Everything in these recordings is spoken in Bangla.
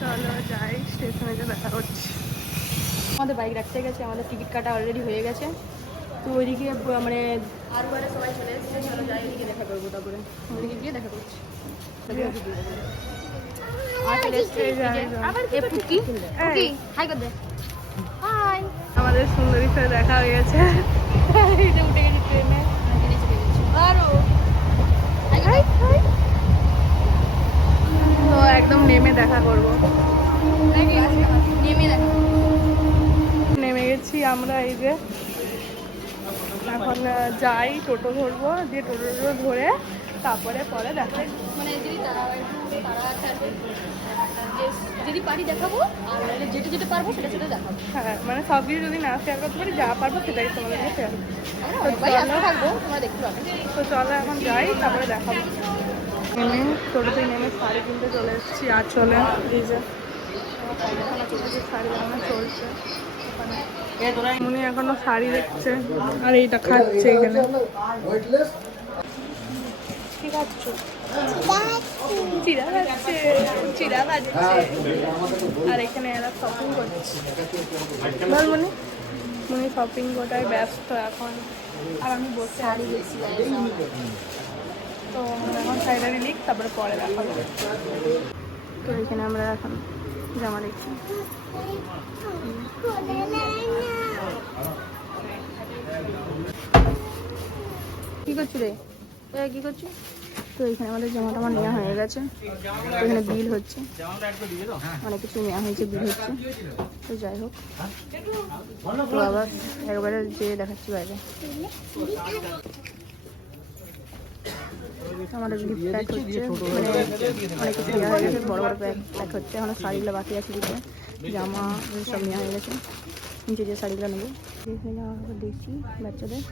চলো যাই, স্টেশনে যে দেখা করছি। আমাদের বাইক রাখতে গেছে, আমাদের টিকিট কাটা অলরেডি হয়ে গেছে। তো ওইদিকে মানে আরও সবাই চলে এসেছে। চলো যাই, ওইদিকে দেখা করবো, তারপরে ওইদিকে গিয়ে দেখা করছি। আমাদের সুন্দরীর সাথে দেখা হয়ে গেছে। উঠে গেছি ট্রেনে, তো একদম নেমে দেখা করবো। নেমে গেছি আমরা। এই যে এখন যাই, টোটো ধরবো, দিয়ে টোটো ধরে তারপরে পরে দেখা। মানে যদি পারি দেখাবো, আর যেটা যেটা পারবো সেটা সেটা দেখাবো। হ্যাঁ, মানে সব কিছু যদি না শেয়ার করতে পারি, যা পারবো সেটাই তোমাদেরকে শেয়ার করবো। থাকবো, তোমরা দেখতে পাবে। তো চলো এখন যাই, তারপরে দেখাবো। নেমে টোটোতে নেমে শাড়ি কিনতে চলে এসেছি। আর চলে এই যে শাড়ি দেখানো চলছে। উনি এখনো শাড়ি দেখছে আর এইটা খাচ্ছে এখানে। কি খাচ্ছ? চিড়া খাচ্ছে, চিড়া খাচ্ছে। আর এখানে এরা শপিং করছে। বল মনি, উনি শপিং কোটায় ব্যস্ত এখন, আর আমি বসে শাড়ি দেখছি। তো এখন শাড়িটা লিখ, তারপরে পরে দেখাবো। তো এখানে আমরা এখন জামা দেখছি। কি করছো রে? কি করছো? তো এখানে আমাদের জামা টামা নেওয়া হয়ে গেছে। তো এখানে বিল হচ্ছে, অনেক কিছু নেওয়া হয়েছে, বিল হচ্ছে। তো যাই হোক, তো আবার একবারে যেয়ে দেখাচ্ছি বাইরে। আমাদের গিফট প্যাক হচ্ছে, মানে অনেক কিছু নেওয়া হয়ে গেছে, বড় বড় প্যাক হচ্ছে। এখন শাড়িগুলো বাকি আছে দিতে, জামা সব নেওয়া হয়ে গেছে। নিচে যে শাড়িগুলো নেবো এখানে নেওয়া হবে, দেখছি বাচ্চাদের।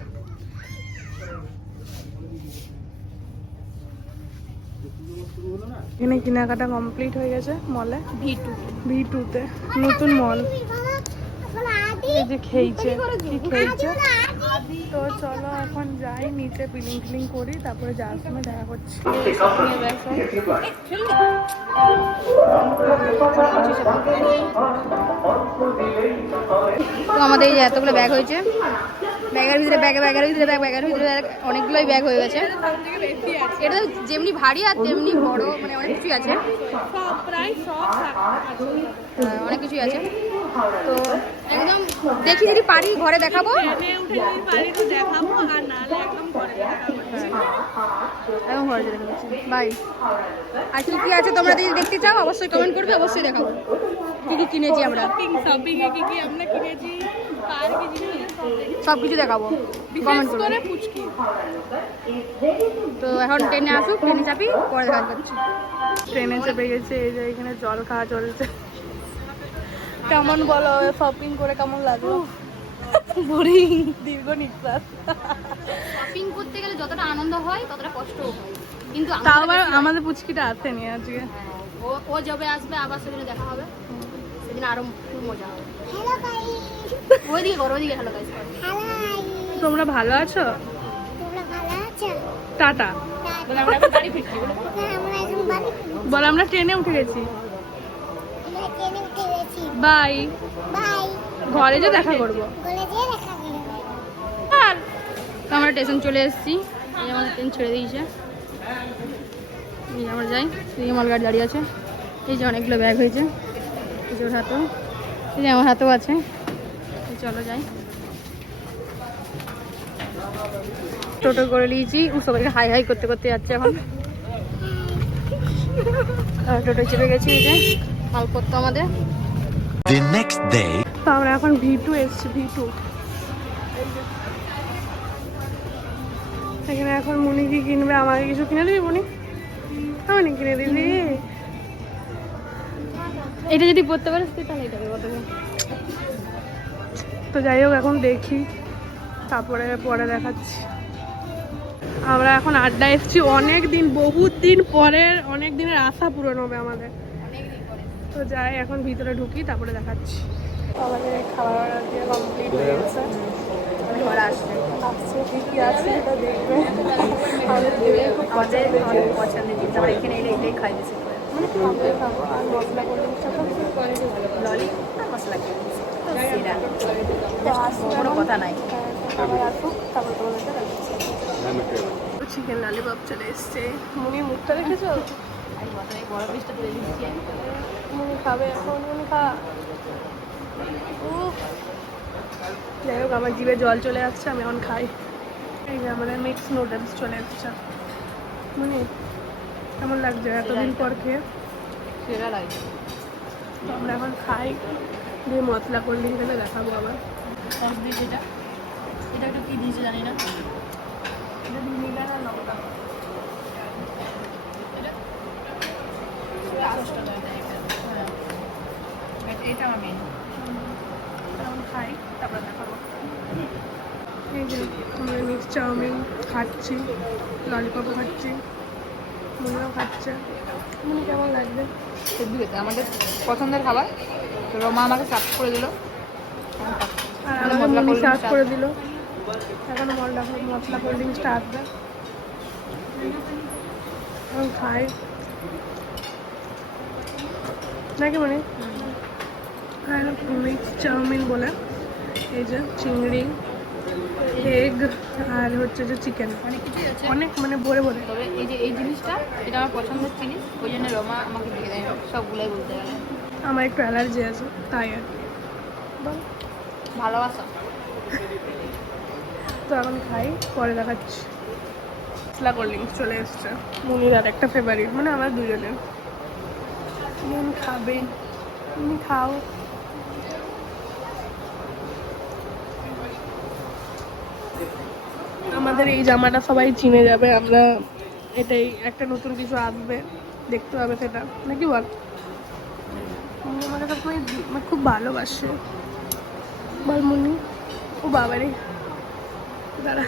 এখানে কেনাকাটা কমপ্লিট হয়ে গেছে মলে, ভি2তে, নতুন মল। এই যে খেয়েছে, কি খেয়েছে। তো চলো এখন যাই নিচে, পিলিং টিলিং করি, তারপরে যাওয়ার সময় দেখা করছি। তো আমাদের এই যে এতগুলো ব্যাগ হয়েছে, ব্যাগের ভিতরে ব্যাগের ভিতরে অনেকগুলোই ব্যাগ হয়ে গেছে। এটা যেমনি ভারী আর তেমনি বড়, মানে অনেক কিছুই আছে, অনেক কিছুই আছে। তো একদম দেখি যদি পারি ঘরে দেখাবো, একদম ঘরে দেখাচ্ছি। বাই। আর কি কি আছে তোমরা যদি দেখতে চাও অবশ্যই কমেন্ট করবে, অবশ্যই দেখাবো কি কি কিনেছি আমরা। সব কিছু দেখাবো, কমেন্ট করবে। তো এখন ট্রেনে আসুক, ট্রেনে চাপি, পরে দেখা করছি। ট্রেনে চেপে গেছে, এই যে এখানে জল খাওয়া চলছে। কেমন বলো, শপিং করে কেমন লাগলো? বোরিং, দীর্ঘ নিঃশ্বাস। শপিং করতে গেলে যতটা আনন্দ হয় ততটা কষ্টও হয়, কিন্তু তাও আবার আমাদের পুচকিটা আসেনি আজকে। ও যবে আসবে আবার সেদিন দেখা হবে, সেদিন আরো খুব মজা হবে। হ্যালো গাইস, ওইদিকে করো, ওইদিকে হ্যালো গাইস। তোমরা ভালো আছো? তোমরা ভালো আছো? টাটা বলে আমরা এখন বাড়ি ফিরছি। আমরা এখন বাড়ি বল, আমরা ট্রেনে উঠে গেছি। আমরা ট্রেনে উঠে গেছি। Bye bye. ঘরে যে দেখা করবো। কলেজে দেখা করব। তো আমরা স্টেশন চলে এসেছি, এই আমাদের ট্রেন ছেড়ে দিয়েছে। এই আমরা যাই, এই আমার গাড়ি দাঁড়িয়ে আছে। এই যে অনেকগুলো ব্যাগ হয়েছে, এই যে ওর হাতেও, এই যে আমার হাতেও আছে। চলো যাই। টোটো করে নিয়েছি, সবাইকে হাই হাই করতে করতে যাচ্ছে এখন। টোটো চেপে গেছি, এই যে মালপত্র আমাদের। তো আমরা এখন ভি2 এসছি, ভি2। এখানে এখন মুনি কি কিনবে, আমাকে কিছু কিনে দিবি মুনি? আমি কিনে দিবি? এটা যদি পড়তে পারিস তাহলে এটা কত। তো যাই হোক, এখন দেখি, তারপরে পরে দেখাচ্ছি। আমরা এখন আড্ডা এসেছি, অনেক দিন, বহুত দিন পরের, অনেক দিনের আশা পূরণ হবে আমাদের। তো যাই, এখন ভিতরে ঢুকি, তারপরে দেখাচ্ছি। আমাদের খাবার দিয়ে কমপ্লিট হয়ে গেছে, ঘরে আসছে কি কি আছে এটা দেখবে। আমাদের অনেক পছন্দের জিনিস, আমরা এখানে এলে এটাই খাই বেশি করে। মানে খাবে খাবো আর মশলা কোল্ড ড্রিঙ্কসটা তো খুব কোয়ালিটি ভালো ললি আর মশলা খেয়ে সেরা আসবে কোনো কথা নাই। খাবার আসুক তারপর তোমাদেরকে দেখাচ্ছি। চিকেন ললিপপ চলে এসছে। মুনি মুখটা দেখেছো? এই বড় পিসটা তুলে দিচ্ছি। মুনি খাবে এখন, মুনি খা। উফ। যাই হোক আমার জিভে জল চলে যাচ্ছে, আমি এখন খাই। এই যে আমাদের মিক্স নুডলস চলে এসছে। মুনি কেমন লাগছে এতদিন পর খেয়ে? সেরা লাগে। তো আমরা এখন খাই, দিয়ে মশলা কোল্ড ড্রিঙ্ক খেলে দেখাবো আবার। সস দিয়েছে এটা, এটা একটু কী দিয়েছে জানি না। এটা ভিনিগার আর লঙ্কা। এটা আমার মেন। এখন খাই তারপরে দেখাবো। এই যে আমরা মিক্স চাউমিন খাচ্ছি, ললিপপও খাচ্ছি, মুনিও খাচ্ছে। মুনি কেমন লাগবে? সবজি খেতে আমাদের পছন্দের খাবার। তো রমা আমাকে সার্ভ করে দিল। আর আমাকে মুনি সার্ভ করে দিল। এখন মশলা কোল্ড ড্রিঙ্কসটা আসবে, এখন খাই নাকি মানে। আর মিক্স চাউমিন বলে এই যে চিংড়ি, এগ আর হচ্ছে যে চিকেন, অনেক কিছুই আছে, অনেক মানে ভরে ভরে। তবে এই যে এই জিনিসটা এটা আমার পছন্দের জিনিস, ওই জন্য রমা আমাকে দিয়ে দেয় সবগুলোই বলতে গেলে। আমার একটু অ্যালার্জি আছে তাই আর কি। বল ভালোবাসা। তো এখন খাই, পরে দেখাচ্ছি। মশলা কোল্ড ড্রিঙ্কস চলে এসছে, মুনির আর একটা ফেভারিট, মানে আমার দুজনের। মুন খাবে, তুমি খাও। আমাদের এই জামাটা সবাই চিনে যাবে, আমরা এটাই একটা নতুন কিছু আসবে, দেখতে হবে সেটা নাকি বল। মুনি আমাকে সবসময় খুব ভালোবাসে, বল মুনি। ও বাবারে, দাঁড়া।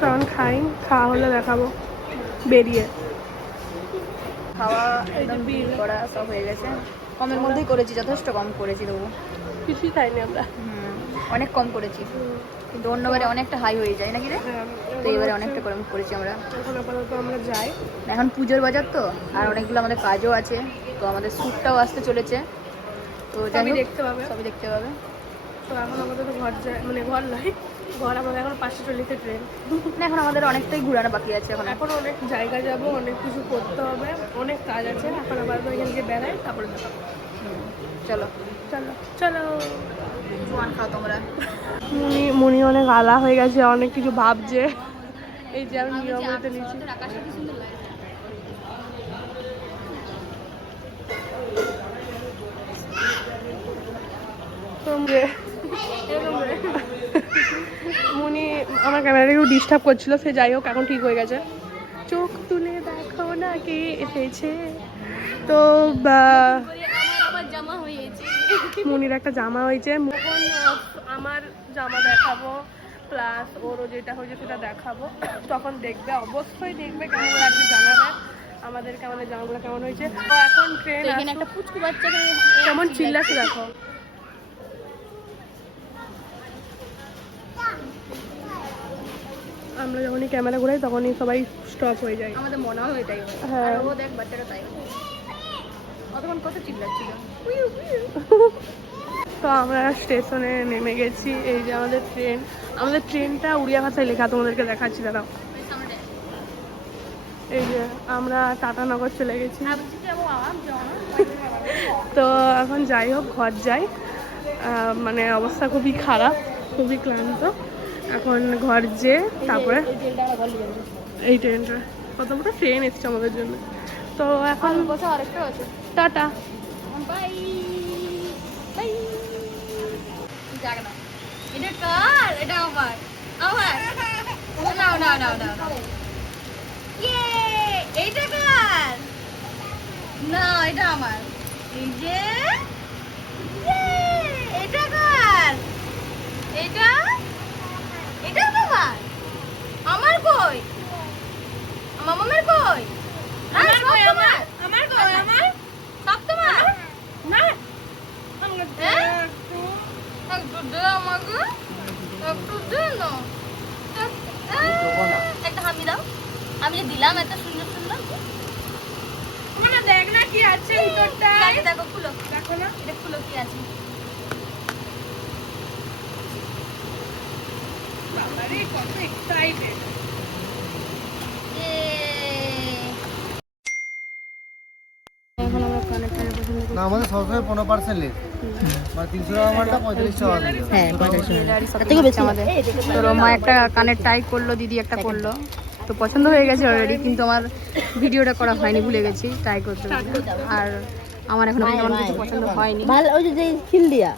তখন খাই, খাওয়া হলে দেখাবো বেরিয়ে। খাওয়া একদম বিল করা সব হয়ে গেছে। কমের মধ্যেই করেছি, যথেষ্ট কম করেছি তবু। কিছুই খাইনি আমরা। অনেক কম করেছি, কিন্তু অন্যবারে অনেকটা হাই হয়ে যায় নাকি রে? তো এবারে অনেকটা কম করেছি আমরা। এখন আপাতত আমরা যাই। এখন পুজোর বাজার তো, আর অনেকগুলো আমাদের কাজও আছে, তো আমাদের শ্যুটটাও আসতে চলেছে। তো যাই সবই হোক, দেখতে পাবে। সবই দেখতে পাবে। তো এখন আমাদের তো ঘর যায়, মানে ঘর নয়, ঘর আমাদের এখন 5:40 ট্রেন। না, এখন আমাদের অনেকটাই ঘোরানো বাকি আছে। এখন অনেক জায়গা যাব, অনেক কিছু করতে হবে, অনেক কাজ আছে। এখন আবার এখান থেকে বেড়াই, তারপরে দেখাবো। চলো চলো চলো। জোয়ান খাও তোমরা। মুনি অনেক আলা হয়ে গেছে, অনেক কিছু ভাবছে। এই যে আমি নিয়মিত নিচ্ছি। মুনি আমার ক্যামেরাটা একটু ডিস্টার্ব করছিল, সে যাই হোক এখন ঠিক হয়ে গেছে। চোখ তুলে দেখো না কে এসেছে। তো মুনির একটা জামা হয়েছে, এখন আমার জামা দেখাবো, প্লাস ওরও যেটা হয়েছে সেটা দেখাবো। তখন দেখবে, অবশ্যই দেখবে, কেমন লাগবে জানাবে আমাদেরকে, আমাদের জামাগুলো কেমন হয়েছে। তো এখন ট্রেন একটা পুচকু বাচ্চাকে কেমন চিল্লাচ্ছে দেখো। আমরা যখনই ক্যামেরা ঘুরাই তখনই সবাই স্টপ হয়ে যায়। আমাদের মনে হয় এটাই হয়। হ্যাঁ। আর ও দেখ বাচ্চাটা তাই অতক্ষণ কত চিল্লাচ্ছিল। তো আমরা স্টেশনে নেমে গেছি। এই যে আমাদের ট্রেনটা উড়িয়া ভাষায় লেখা, তোমাদেরকে দেখাচ্ছি দাঁড়াও। এই যে আমরা টাটানগর চলে গেছি। তো এখন যাই হোক, ঘর যাই। মানে অবস্থা খুবই খারাপ, খুবই ক্লান্ত। এখন ঘর যেয়ে তারপরে এই ট্রেনটা, কত বড় ট্রেন এসছে আমাদের জন্য। তো এখন আরেকটা আছে, টাটা। Bye bye. যাক না, এটা কার? এটা আমার আমার নাও নাও নাও নাও নাও। ইয়ে, এইটা কার? না, এটা আমার। এই যে ইয়ে, এটা কার? এটা এটা তোমার? আমার কই? আমার মামার কই? আমার কই? আমার কই? আমার সব তোমার না? একটু দে আমাকে, একটু দে না। আমি যে দিলাম এত সুন্দর সুন্দর। মানে দেখ না কি আছে ভিতরটা। ঠিক আছে, দেখো খুলো, দেখো না এটা খুলো কি আছে। বাবারে কত এক্সাইটেড। এখন আমরা কানেক্টর পছন্দ করি। না আমাদের সবসময় 15% লেস মানে 300 টাকা মালটা 45 টাকা দিল। হ্যাঁ, তার থেকে বেশি আমাদের। তো রোমা একটা কানের টাই করলো, দিদি একটা করলো, তো পছন্দ হয়ে গেছে অলরেডি, কিন্তু আমার ভিডিওটা করা হয়নি, ভুলে গেছি ট্রাই করতে বলে। আর আমার এখনো তেমন কিছু পছন্দ হয়নি। ভালো ওই যে খিল দিয়া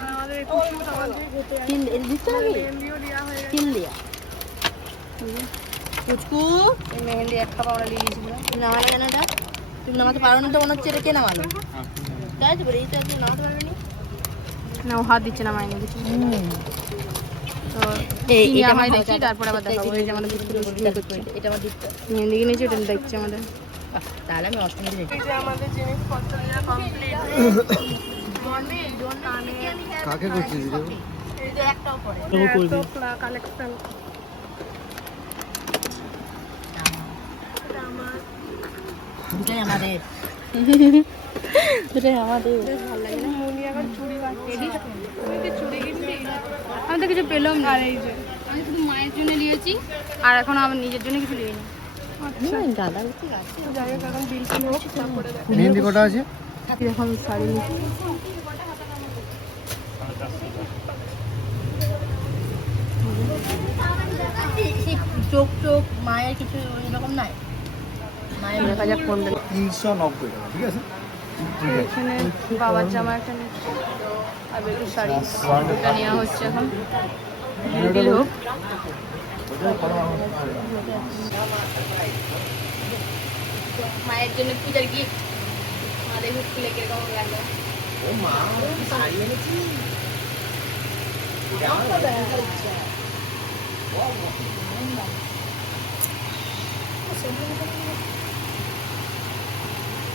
আর আমাদের এই পুচকু সবার থেকে ঘুরতে খিল এটা দিচ্ছ নাকি এমবিও দেওয়া হয়ে গেছে। খিল দিয়া পুচকু এই মেহেন্দি এক কাপ আমরা নিয়ে নিয়েছিল। তুমি নামালে কেন এটা? তুমি নামাতে পারো না তো মনে হচ্ছে এটা কে নামালো? তাই তো বলি এটা তুমি নামাতে পারবে না। না, ও হাত দিচ্ছে না, মাইনে কিছু। তো এই কিনে এটা আমায় আমার দেখি, তারপরে আবার দেখাবো। এই যে আমাদের এটা আমার দিতে মেহেন্দি কিনেছি, ওটা দেখছি আমাদের। তাহলে আমি অষ্টমী দিন এই যে আমাদের জিনিসপত্র যা কমপ্লিট। কাকে করছিস ভিডিও? একটাও পরে কালেকশন দুটাই আমাদের দুটাই আমাদের মুনি এখন চুড়ি বাঁধছে। তুই কি চুড়ি কিনবি? আমি তো কিছু পেলাম না। আর এই যে আমি শুধু মায়ের জন্য নিয়েছি, আর এখন আমার নিজের জন্য কিছু নিইনি। গাদা ঠিক আছে যাই হোক এখন বিল ফিল হোক তারপরে দেখ। মেহেন্দি কটা আছে? এখন শাড়ি নিচ্ছি। চোখ চোখ মায়ের কিছু এরকম নাই মায়ের দেখা যাক কোনটা। 390 টাকা ঠিক আছে। এখানে বাবার জামা একটা নিচ্ছি, আর বেগুন শাড়ি দুটো নেওয়া হচ্ছে এখন। বিল হোক। মায়ের জন্য পূজার গিফট। মা দেখো খুলে কিরকম লাগলো।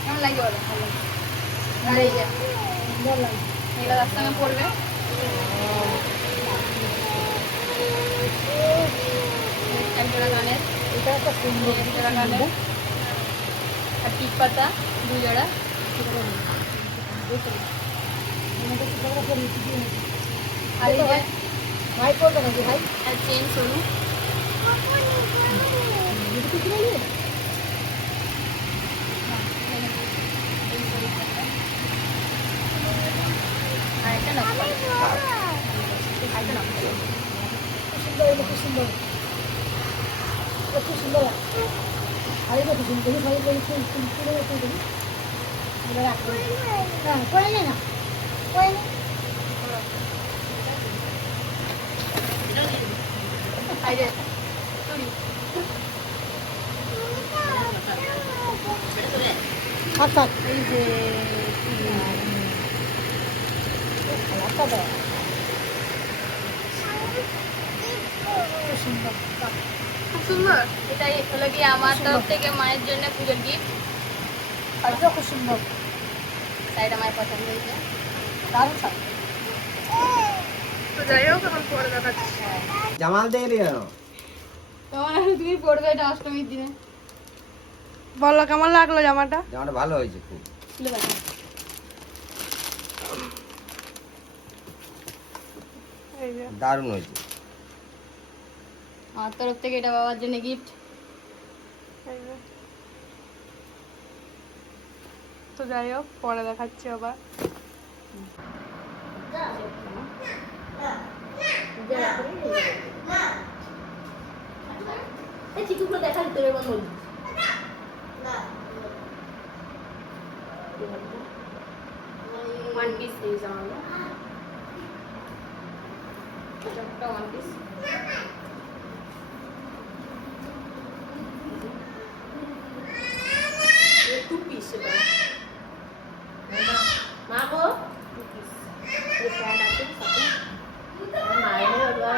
কেমন লাগে বলো? আর এই যে এগুলো তার সঙ্গে পড়বে। এক জোড়া কানের, এক জোড়া কানের, আর টিপ পাতা 2 জোড়া, আর এই যে ভাই করবে নাকি ভাই আর চেন সরু। আর একটা নকশা, একটা নকশা। খুব সুন্দর খুব সুন্দর আরে খুব সুন্দর ভাই বলি ফুল ফুল ফুল ফুল এটা রাখো হ্যাঁ করে নে না করে নে এই যে চুড়ি। আচ্ছা এই যে আলাদা দাও খুব সুন্দর। এটাই হলো কি আমার তরফ থেকে মায়ের জন্য পুজোর গিফট। আচ্ছা খুব সুন্দর শাড়িটা মায়ের পছন্দ হয়েছে। দারুণ শাড়ি তো যাই হোক এখন পরে দেখাচ্ছি। জামাল দে রে। তোমার তুমি পড়বে এটা অষ্টমীর দিনে। বলো কেমন লাগলো জামাটা? জামাটা ভালো হয়েছে খুব। খুলে দেখো। এই যে দারুণ হয়েছে। আমার তরফ থেকে এটা বাবার জন্য গিফট। এই যে। তো যাই হোক পরে দেখাচ্ছি আবার। এই চিকুগুলো দেখা দিতে হবে বন্ধু ওয়ান পিস দিয়েছে আমাকে। একটা ওয়ান পিস। টু পিস সেটা মা গো টু পিস এই প্যান্ট আছে সাথে মায়ের ওটা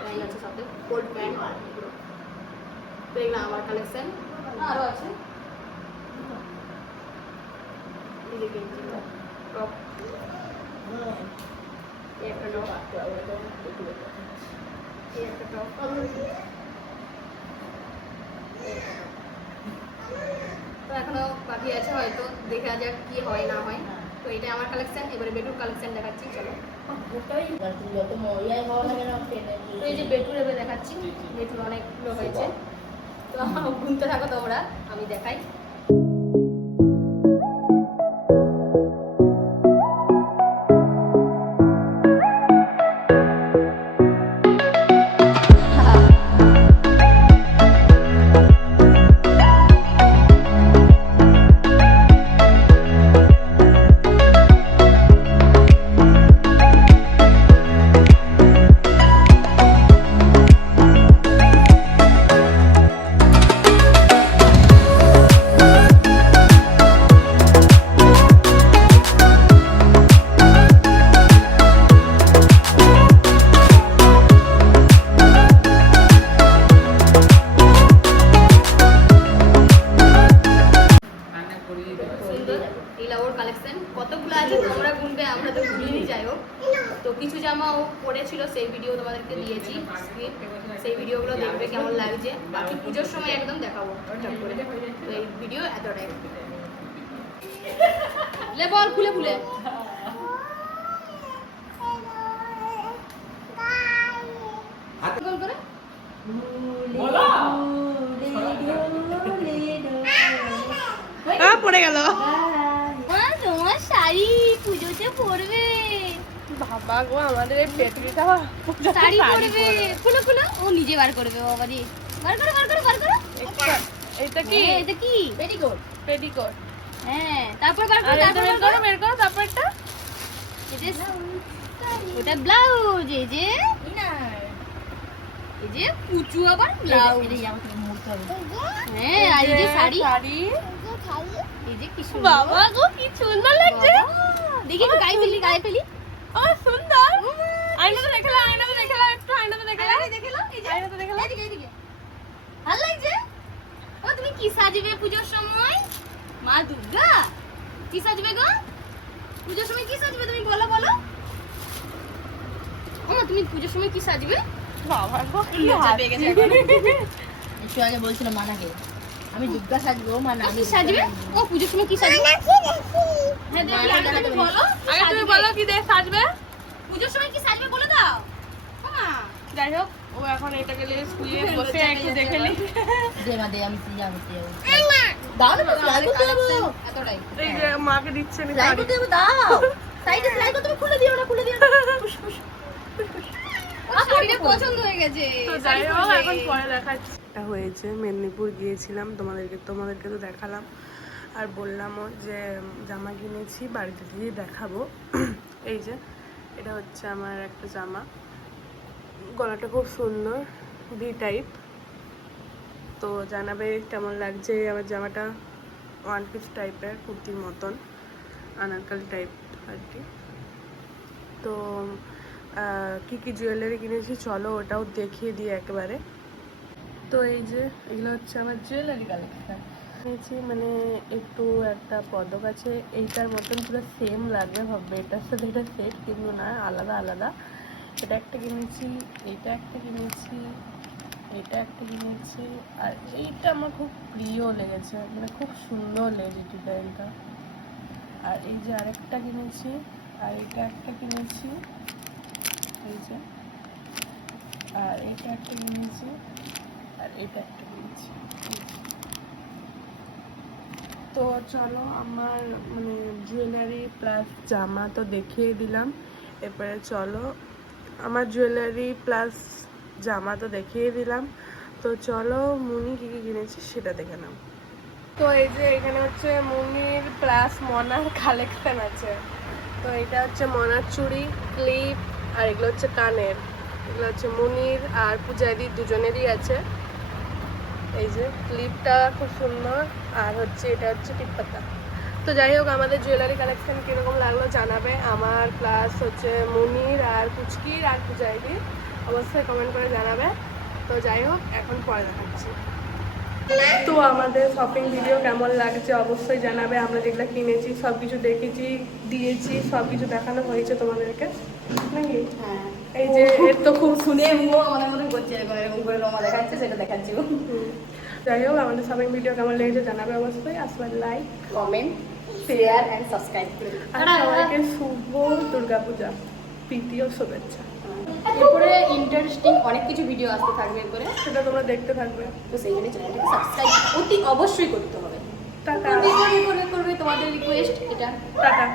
প্যান্ট আছে সাথে, কোল্ড প্যান্ট। তো এগুলো আমার কালেকশন, আরও আছে। এই যে গেঞ্জি, টপ, এই একটা টপ, এই একটা টপ, বাকি আছে, হয়তো দেখা যাক কি হয় না হয়। তো এটা আমার কালেকশন, এবারে বেটুর কালেকশন দেখাচ্ছি, চলো। তো এই যে বেটুর এবার দেখাচ্ছি, বেটুর অনেকগুলো হয়েছে, তো গুনতে থাকো তোমরা, আমি দেখাই। সুন্দর এই লাউর কালেকশন কতগুলো আছে তোমরা গুনবে, আমরা তো গুনিনি। যাই হোক, তো কিছু জামা ও পরেছিল, সেই ভিডিও তোমাদেরকে দিয়েছি, সেই ভিডিওগুলো দেখবে কেমন লাগছে। বাকি পুজোর সময় একদম দেখাবো টুকটাক করে। তো এই ভিডিও এতটাই, লে বল খুলে খুলে। গোল করে পড়ে গেল। তোমার শাড়ি পুজোতে পরবে, বাবা গো, আমাদের এই পেটুরিটা শাড়ি পরবে। খুলো খুলো, ও নিজে বার করবে। বাবা রে, বার করো বার করো বার করো। এটা কি? এটা কি? পেটিকোট। পেটিকোট। হ্যাঁ, তারপর বার করো, আর এটা বের করো, তারপরটা ওটা ব্লাউজ। এই যে এই যে পুচু আবার ব্লাউজ। হ্যাঁ, আর এই যে শাড়ি। এই যে কি সুন্দর, বাবা গো কি সুন্দর লাগছে। দেখি একটু গায়ে ফেলি, গায়ে ফেলি। সুন্দর। আয়নাতে দেখলা, আয়নাতে দেখলা, একটু আয়নাতে দেখলা। দেখেলো, এই যে আয়নাতে দেখলা। এদিকে এদিকে ভালো লাগছে। ও তুমি কি সাজবে পুজোর সময়? মা দুর্গা কি সাজবে গো পুজোর সময়? কি সাজবে তুমি বলো বলো। ও মা, তুমি পুজোর সময় কি সাজবে? বাবা গো কি লজ্জা পেয়ে গেছে এখন। একটু আগে বলছিল মানাকে আমি জিজ্ঞাসা সাজবো মানা ও কি সাজবে? ও পুজোর সময় কি সাজবে? হ্যাঁ দেখি, আগে তুমি বলো। আগে তুমি বলো কি দিয়ে সাজবে। পুজোর সময় কি সাজবে বলে দাও। ও মা, যাই হোক, ও এখন এটাকে নিয়ে শুয়ে বসে একটু দেখে নি। দে মা দে আমি যাবো দাও না ফ্লাই করতে যাবো এতটাই। এই যে মাকে দিচ্ছে নি ফ্লাই শাড়ি। করতে যাবো দাও সাইডে ফ্লাই করতে খুলে দিও না খুলে দিও না ও শাড়িটা পছন্দ হয়ে গেছে। তো যাই হোক, এখন পরে দেখাচ্ছি। এটা হয়েছে, মেদিনীপুর গিয়েছিলাম, তোমাদেরকে তো দেখালাম, আর বললামও যে জামা কিনেছি, বাড়িতে দিয়ে দেখাবো। এই যে এটা হচ্ছে আমার একটা জামা, গলাটা খুব সুন্দর, ভি টাইপ। তো জানাবে কেমন লাগছে আমার জামাটা। ওয়ান পিস টাইপের, কুর্তির মতন, আনারকলি টাইপ আর কি। তো কি কি জুয়েলারি কিনেছি চলো ওটাও দেখিয়ে দিই একেবারে। তো এই যে এগুলো হচ্ছে আমার জুয়েলারি কালেকশন কিনেছি, মানে একটু একটা পদক আছে, এইটার মতন পুরো সেম লাগবে, ভাববে এটার সাথে এটা সেট, কিন্তু না, আলাদা আলাদা। এটা একটা কিনেছি, এইটা একটা কিনেছি, এটা একটা কিনেছি, আর এইটা আমার খুব প্রিয় লেগেছে, মানে খুব সুন্দর লেগেছে ডিজাইনটা। আর এই যে আরেকটা কিনেছি, আর এটা একটা কিনেছি, এই যে, আর এটা একটা কিনেছি, আর এটা একটা কিনেছি। তো চলো, আমার মানে জুয়েলারি প্লাস জামা তো দেখিয়ে দিলাম, এরপরে চলো আমার জুয়েলারি প্লাস জামা তো দেখিয়ে দিলাম, তো চলো মুনি কী কী কিনেছি সেটা দেখে নাও। তো এই যে এখানে হচ্ছে মুনির প্লাস মনার কালেকশন আছে। তো এটা হচ্ছে মনার চুড়ি, ক্লিপ, আর এগুলো হচ্ছে কানের। এগুলো হচ্ছে মুনির আর পূজাদির দুজনেরই আছে। এই যে ক্লিপটা খুব সুন্দর, আর হচ্ছে এটা হচ্ছে টিপপাতা। তো যাই হোক, আমাদের জুয়েলারি কালেকশন কীরকম লাগলো জানাবে। আমার প্লাস হচ্ছে মুনির আর পুচকির আর পূজাদির, অবশ্যই কমেন্ট করে জানাবে। তো যাই হোক, এখন পরে দেখাচ্ছি। তো আমাদের শপিং ভিডিও কেমন লাগছে অবশ্যই জানাবে। আমরা যেগুলো কিনেছি সব কিছু দেখেছি, দিয়েছি, সব কিছু দেখানো হয়েছে তোমাদেরকে নাকি? এই যে এর তো খুব শুনে আমাদের মনে করছে এরকম করে রমা দেখাচ্ছে সেটা দেখাচ্ছি। যাই হোক আমাদের সবাই ভিডিও কেমন লেগেছে জানাবে অবশ্যই। আসবার like comment share and subscribe করে দিন। আর সবাইকে শুভ দুর্গাপূজা প্রীতি ও শুভেচ্ছা। এরপরে ইন্টারেস্টিং অনেক কিছু ভিডিও আসতে থাকবে এরপরে, সেটা তোমরা দেখতে থাকবে। তো সেই জন্য চ্যানেলটাকে সাবস্ক্রাইব অতি অবশ্যই করতে হবে। টাটা করবে তোমাদের রিকোয়েস্ট এটা। টাটা।